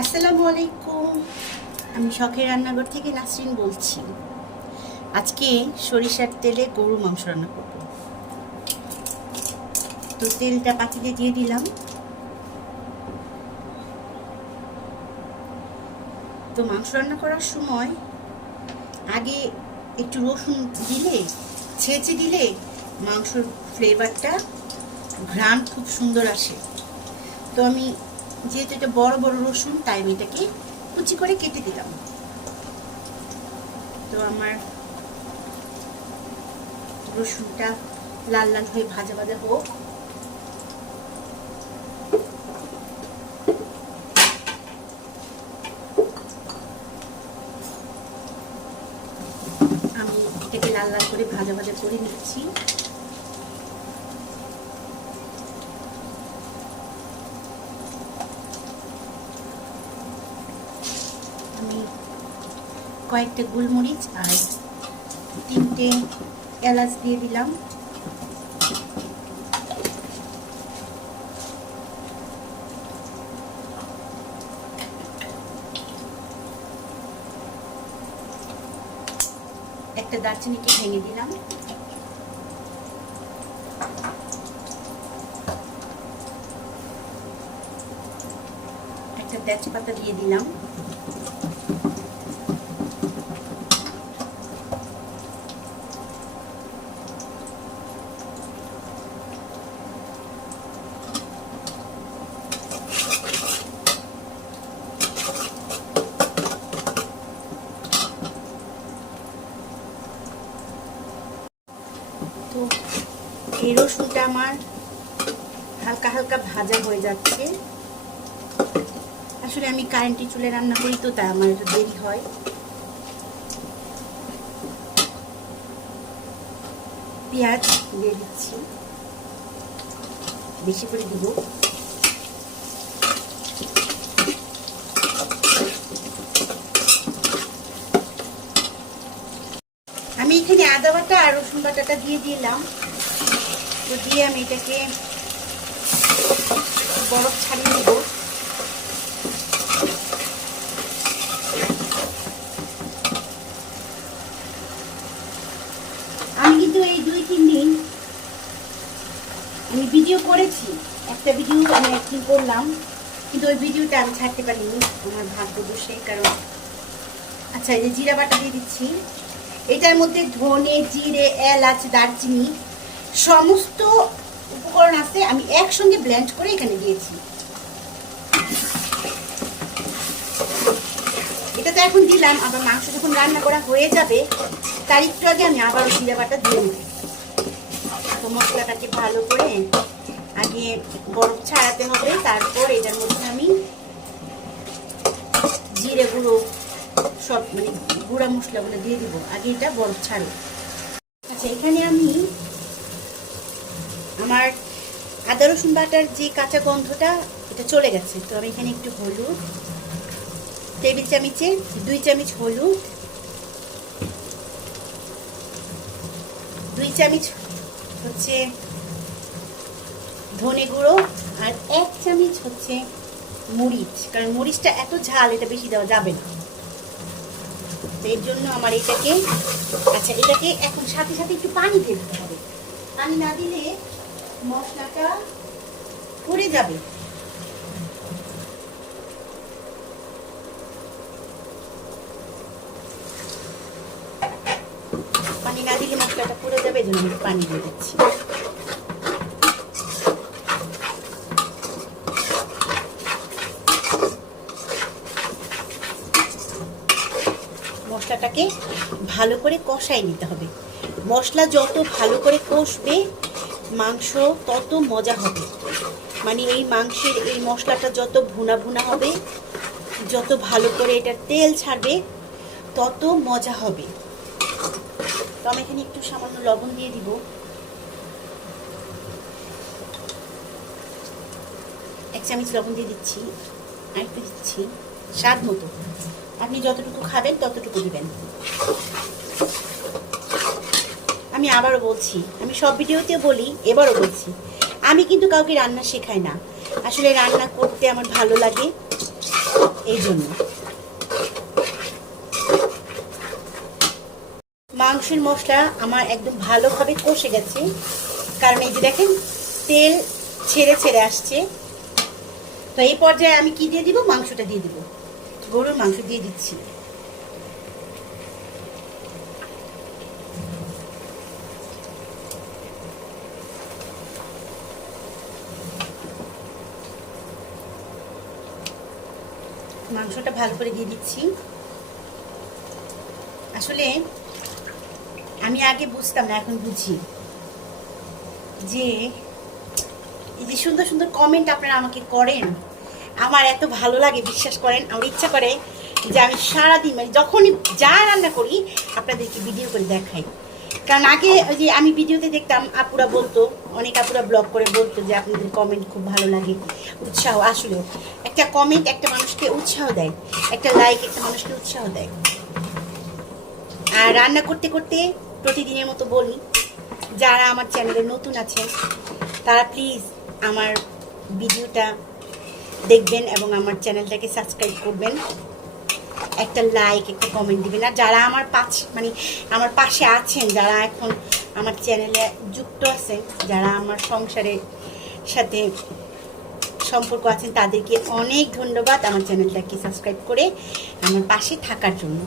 আসসালামু আলাইকুম। আমি শখের রান্নাঘর থেকে নাসরিন বলছি। আজকে সরিষার তেলে গরু মাংস রান্না করব। তো তেলটা পাতিলে দিয়ে দিলাম। তো মাংস রান্না করার সময় আগে একটু রসুন দিলে, ছেঁচে দিলে মাংসর ফ্লেভারটা, ঘ্রাণ খুব সুন্দর আসে। তো আমি যেহেতু এটা বড় বড় রসুন, তাই আমি এটাকে কুচি করে কেটে দিলাম। তো আমার রসুনটা লাল লাল হয়ে ভাজা ভাজা হোক। আমি এটাকে লাল লাল করে ভাজা ভাজা করে নিচ্ছি। আমি কয়েকটা গোলমরিচ আর 3টে এলাচ দিয়ে দিলাম। একটা দারচিনিকে ভেঙে দিলাম। একটা তেজপাতা দিয়ে দিলাম। তো এই রসুনটা আমার হালকা হালকা ভাজা হয়ে যাচ্ছে। আসলে আমি কারেন্টের চুলে রান্না করি, তো তাই আমার একটু দেরি হয়। পেঁয়াজ দিয়ে দিচ্ছি, বেশি করে দিব। আমি এখানে আদা বাটা আর রসুন বাটাটা দিয়ে দিলাম। তো দিয়ে আমি এটাকে বরফ ছাড়িয়ে নেব। আমি কিন্তু এই 2-3 দিন আমি ভিডিও করেছি। একটা ভিডিও আমি একদিন করলাম, কিন্তু ওই ভিডিওটা আমি ছাড়তে পারিনি, আমার ভাগ্য দোষে। কারণ আচ্ছা, এই যে জিরা বাটা দিয়ে দিচ্ছি। এটার মধ্যে ধনে, জিরে, এলাচ, দারচিনি সমস্ত উপকরণ আছে, আমি একসঙ্গে ব্লেন্ড করে এখানে দিয়েছি। এটা তো এখন দিলাম, আবার মাংস যখন রান্না করা হয়ে যাবে তার একটু আগে আমি আবার জিরা বাটা দিয়ে দেব। তো মশলাটাকে ভালো করে আগে বরফ ছাড়াতে হবে, তারপর এটার মধ্যে আমি জিরে গুঁড়ো সব মানে গুঁড়া মশলাগুলো দিয়ে দিব। আগে এটা বরফ ছাড়ো। আচ্ছা, এখানে আমি আমার আদা রসুন বাটার যে কাঁচা গন্ধটা, এটা চলে গেছে। তো আমি এখানে একটু হলুদ, টেবিল চামচে 2 চামচ হলুদ, 2 চামচ হচ্ছে ধনে গুঁড়ো, আর 1 চামচ হচ্ছে মরিচ। কারণ মরিচটা এত ঝাল, এটা বেশি দেওয়া যাবে না। এর জন্য আমার এটাকে, আচ্ছা, এটাকে এখন সাথে সাথে একটু পানি দিয়ে দিতে হবে। পানি না দিলে মশলাটা পুড়ে যাবে। পানি না দিলে মশলাটা পুড়ে যাবে, এই জন্য আমি পানি দিয়ে দিচ্ছি। মশলাটাকে ভালো করে কষাই নিতে হবে। মশলা যত ভালো করে কষবে মাংস তত মজা হবে। মানে এই মাংসের এই মশলাটা যত ভুনা ভুনা হবে, যত ভালো করে এটা তেল ছাড়বে, তত মজা হবে। তো আমি এখানে একটু সামান্য লবণ দিয়ে দিব। এক চামচ লবণ দিয়ে দিচ্ছি, আর একটু দিচ্ছি স্বাদ মতো। আপনি যতটুকু খাবেন ততটুকু দিবেন। আমি আবারও বলছি, আমি সব ভিডিওতে বলি, এবারও বলছি, আমি কিন্তু কাউকে রান্না শেখাই না। আসলে রান্না করতে আমার ভালো লাগে, এই জন্য মাংসের মশলা আমার একদম ভালোভাবে কষে গেছে, কারণ এই যে দেখেন তেল ছেড়ে ছেড়ে আসছে। তো এই পর্যায়ে আমি কি দিয়ে দিব, মাংসটা দিয়ে দিব, গরুর মাংস দিয়ে দিচ্ছি। মাংসটা ভালো করে দিয়ে দিচ্ছি। আসলে আমি আগে বুঝতাম না, এখন বুঝি যে এই যে সুন্দর সুন্দর কমেন্ট আপনারা আমাকে করেন, আমার এত ভালো লাগে, বিশ্বাস করেন। আমার ইচ্ছা করে যে আমি সারাদিন মানে যখনই যা রান্না করি আপনাদেরকে ভিডিও করে দেখাই। কারণ আগে ওই যে আমি ভিডিওতে দেখতাম আপুরা বলতো, অনেক আপুরা ব্লগ করে বলতো যে আপনাদের কমেন্ট খুব ভালো লাগে, উৎসাহ। আসলেও একটা কমেন্ট একটা মানুষকে উৎসাহ দেয়, একটা লাইক একটা মানুষকে উৎসাহ দেয়। আর রান্না করতে করতে প্রতিদিনের মতো বলি, যারা আমার চ্যানেলে নতুন আছেন তারা প্লিজ আমার ভিডিওটা দেখবেন এবং আমার চ্যানেলটাকে সাবস্ক্রাইব করবেন, একটা লাইক একটা কমেন্ট দিবেন। আর যারা আমার আমার পাশে আছেন, যারা এখন আমার চ্যানেলে যুক্ত আছেন, যারা আমার সংসারের সাথে সম্পর্ক আছেন, তাদেরকে অনেক ধন্যবাদ আমার চ্যানেলটাকে সাবস্ক্রাইব করে আমার পাশে থাকার জন্য।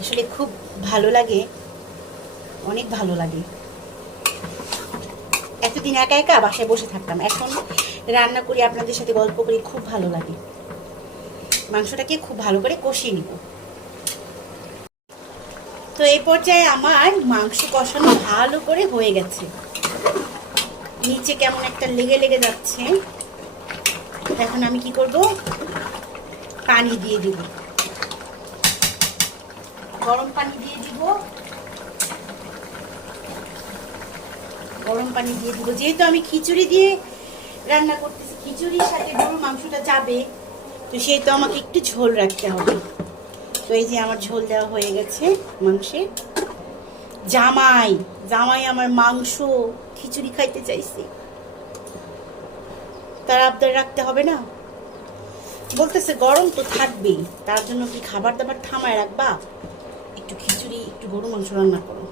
আসলে খুব ভালো লাগে, অনেক ভালো লাগে। এতদিন একা একা বাসায় বসে থাকতাম, এখন রান্না করি, আপনাদের সাথে গল্প করি, খুব ভালো লাগে। মাংসটাকে খুব ভালো করে কষিয়ে নিব। তো এই পর্যায়ে আমার মাংস কষানো ভালো করে হয়ে গেছে, নিচে কেমন একটা লেগে লেগে যাচ্ছে। এখন আমি কি করব, পানি দিয়ে দিব, গরম পানি দিয়ে দিব, গরম পানি দিয়ে দিব। যেহেতু আমি খিচুড়ি দিয়ে রান্না করতেছি, খিচুড়ির সাথে গরুর মাংসটা যাবে, তো সেহেতু আমাকে একটু ঝোল রাখতে হবে। তো এই যে আমার ঝোল দেওয়া হয়ে গেছে মাংসে। জামাই জামাই আমার মাংস খিচুড়ি খাইতে চাইছে, তার আবদার রাখতে হবে না, বলতেছে গরম তো থাকবেই, তার জন্য কি খাবার দাবার থামায় রাখবা, একটু খিচুড়ি একটু গরু মাংস রান্না করো।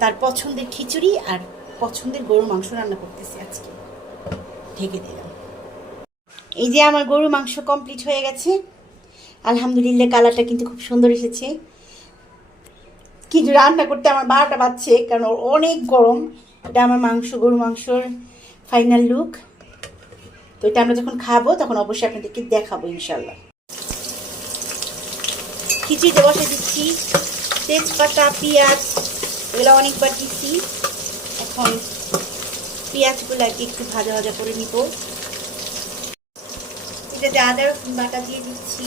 তার পছন্দের খিচুড়ি আর পছন্দের গরু মাংস রান্না করতেছি আজকে। ঢেকে দিলাম। এই যে আমার গরু মাংস কমপ্লিট হয়ে গেছে, আলহামদুলিল্লাহ। কালারটা কিন্তু খুব সুন্দর এসেছে। কিন্তু রান্না করতে আমার 12টা বাজছে, কারণ অনেক গরম। এটা আমার গরু মাংসর ফাইনাল লুক। তো এটা আমরা যখন খাবো তখন অবশ্যই আপনাদেরকে দেখাবো ইনশাল্লাহ। খিচুড়িতে বসে দিচ্ছি তেজপাতা, পেঁয়াজ, এগুলো অনেকবার দিচ্ছি। এখন পেঁয়াজগুলোকে একটু ভাজা ভাজা করে নিব। এটাতে আদা রসুন বাটা দিয়ে দিচ্ছি।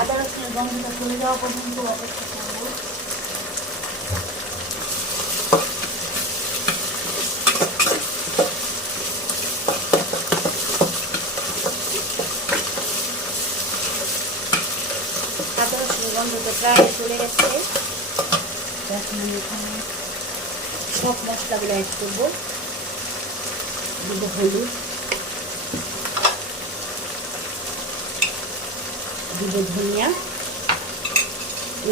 আদা রসুনের গন্ধটা চলে যাওয়া পর্যন্ত অপেক্ষা করব। আদা রসুনের গন্ধটা প্রায় চলে গেছে। এখন আমি এখানে সব মশলাগুলো অ্যাড করবো। দিব হলুদ, দিব ধনিয়া,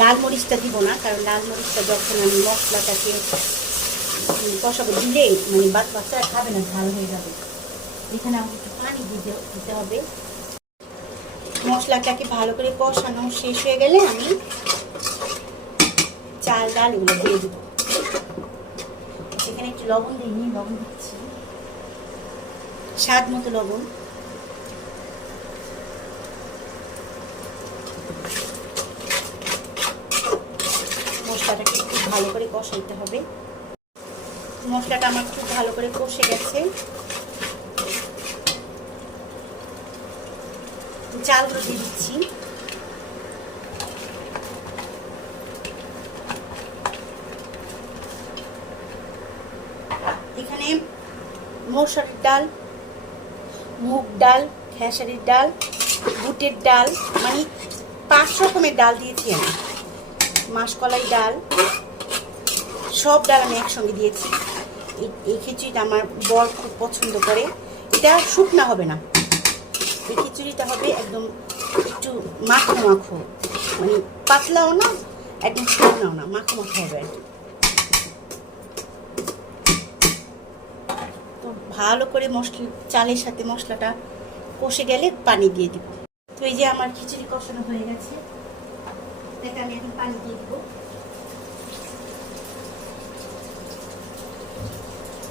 লাল মরিচটা দিব না, কারণ লাল মরিচটা যখন আমি মশলাটাকে কষাবো দিলে মানে বাচ্চারা খাবে না, ঝাল হয়ে যাবে। এখানে আমাকে একটু পানি দিতে হবে। মশলাটাকে ভালো করে কষানো শেষ হয়ে গেলে আমি চাল ডাল এগুলো দিয়ে দেবো। এখানে একটু লবণ দিইনি, লবণ দিচ্ছি, স্বাদ মতো লবণ। মশলাটাকে খুব ভালো করে কষাইতে হবে। মশলাটা আমার খুব ভালো করে কষে গেছে। চালগুলো দিয়ে দিচ্ছি। এখানে মসুরের ডাল, মুগ ডাল, খেসারির ডাল, বুটের ডাল, মানে 5 রকমের ডাল দিয়েছি আমি। মাসকলাই ডাল, সব ডাল আমি একসঙ্গে দিয়েছি। এই খিচুড়িটা আমার বর খুব পছন্দ করে। এটা শুকনা হবে না, এই খিচুড়িটা হবে একদম একটু মাখো মাখো, মানে পাতলাও না একদম শুকনাও না, মাখো মাখো হবে। তো ভালো করে চালের সাথে মশলাটা কষে গেলে পানি দিয়ে দিব। তো এই যে আমার খিচুড়ি কষানো হয়ে গেছে, এটা আমি এখন পানি দিয়ে দিব।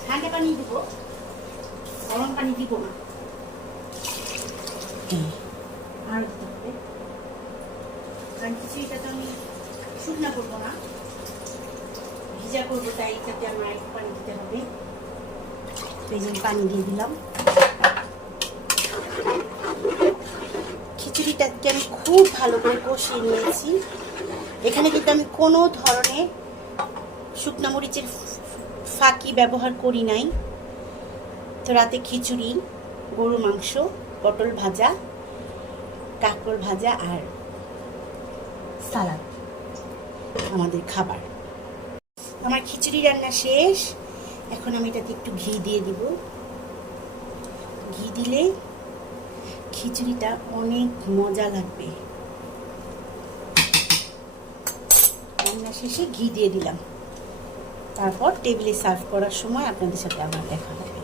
ঠান্ডা পানি দিব, গরম পানি দিব না। আর কারণ খিচুড়িটা তো আমি শুকনা করবো না, ভিজা করবো, তাই এটাতে আমার একটু পানি দিতে হবে। এই যে পানি দিয়ে দিলাম। খিচুড়িটাকে আমি খুব ভালো করে কষিয়ে নিয়েছি। এখানে কিন্তু আমি কোনো ধরনের শুকনা মরিচের ফাঁকি ব্যবহার করি নাই। তো রাতে খিচুড়ি, গরু মাংস, পটল ভাজা, কাঁকরোল ভাজা আর সালাদ আমাদের খাবার। আমার খিচুড়ি রান্না শেষ। এখন আমি এটাতে একটু ঘি দিয়ে দিব। ঘি দিলে খিচুড়িটা অনেক মজা লাগবে। রান্না শেষে ঘি দিয়ে দিলাম। তারপর টেবিলে সার্ভ করার সময় আপনাদের সাথে আবার দেখা হবে।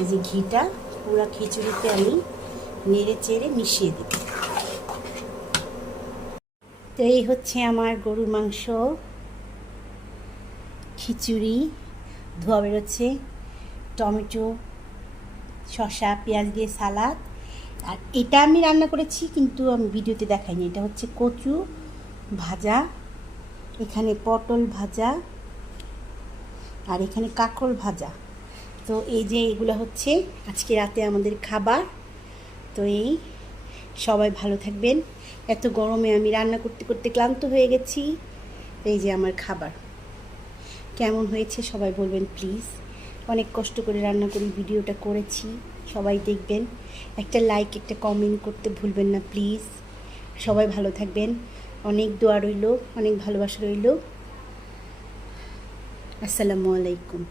এই যে ঘিটা পুরো খিচুড়িতে আমি নেড়ে চেড়ে মিশিয়ে দিব। তো এই হচ্ছে আমার গরুর মাংস খিচুড়ি, ধোয়া বেরোচ্ছে, টমেটো, শসা, পেঁয়াজ দিয়ে সালাদ। আর এটা আমি রান্না করেছি কিন্তু আমি ভিডিওতে দেখাইনি। এটা হচ্ছে কচু ভাজা, এখানে পটল ভাজা আর এখানে কাঁকরোল ভাজা। তো এই যে এগুলো হচ্ছে আজকে রাতে আমাদের খাবার। তো এই সবাই ভালো থাকবেন। এত গরমে আমি রান্না করতে করতে ক্লান্ত হয়ে গেছি। এই যে আমার খাবার কেমন হয়েছে সবাই বলবেন প্লিজ। অনেক কষ্ট করে রান্না করে ভিডিওটা করেছি, সবাই দেখবেন। একটা লাইক, একটা কমেন্ট করতে ভুলবেন না প্লিজ। সবাই ভালো থাকবেন। অনেক দোয়া রইল, অনেক ভালোবাসা রইল। আসসালামু আলাইকুম।